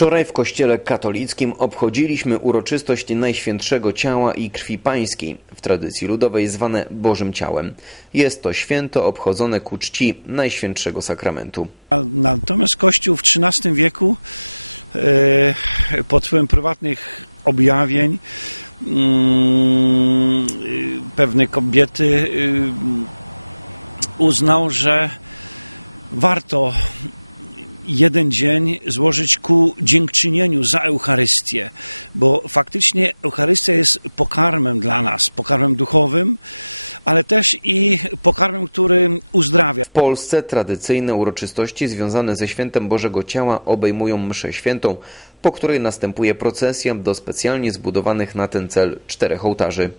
Wczoraj w kościele katolickim obchodziliśmy uroczystość Najświętszego Ciała i Krwi Pańskiej, w tradycji ludowej zwane Bożym Ciałem. Jest to święto obchodzone ku czci Najświętszego Sakramentu. Natomiast Kościół w XIII wieku e, pod wpływem prywatnych objawień mm, pewne kobiety y, uznał, że warto jeden dzień złożyć ku dziękczynieniu za Eucharystię, bo faktycznie Eucharystia jest pokarmem dla nas, pokarmem duchowym, ale też i pokarmem, który uzdrawia. W Polsce tradycyjne uroczystości związane ze świętem Bożego Ciała obejmują mszę świętą, po której następuje procesja do specjalnie zbudowanych na ten cel czterech ołtarzy.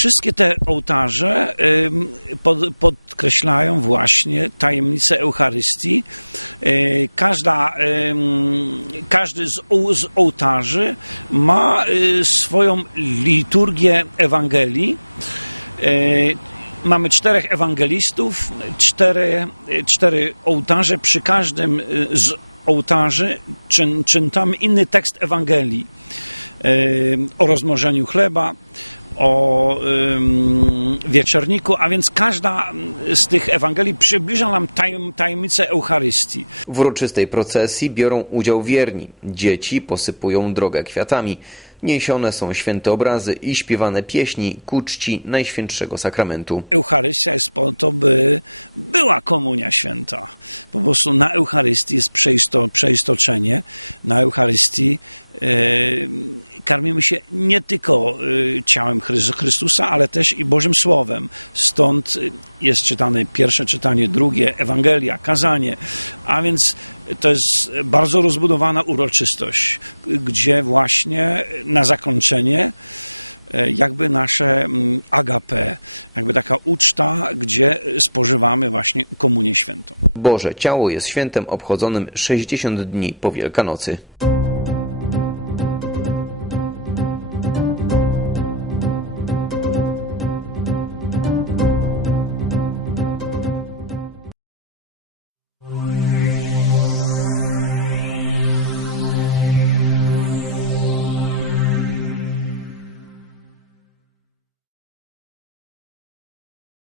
Wszystkie te ołtarze podkreślają właśnie tajemnicę Eucharystii. Y, Każda, każdy z, oł- z ołtarzy ma y, swoją liturgię Ewangelii. Y, Mamy czterech ewangelistów, cztery, cztery ołtarze. Przy każdym y, z ołtarzy czytamy inny tekst Ewangelii y, o rozmnożeniu chleba, o ym, wieczorniku, a więc każda z tych Ewangelii przybliża nam tajem, tajemnicę Eucharystii. W uroczystej procesji biorą udział wierni. Dzieci posypują drogę kwiatami. Niesione są święte obrazy i śpiewane pieśni ku czci Najświętszego Sakramentu. Eucharystia jest po to, by była komunia święta. Po prostu na Eucharystii jest przeisto, przeistoczenie. Na Eucharystii e, karmimy się nie tylko e, ciałem Chrys- Chrystusa, ale też i Bożym Słowem. Stąd jest czytane pierwsze czytanie, drugie, Ewangelia, kazanie. A więc to jest bardzo rozbudowana uroczystość, gdzie właśnie na zakończenie e, jakby nasze mm, agape, jakby taka uczta, gdzie spożywamy właśnie komunię świętą. Boże Ciało jest świętem obchodzonym 60 dni po Wielkanocy.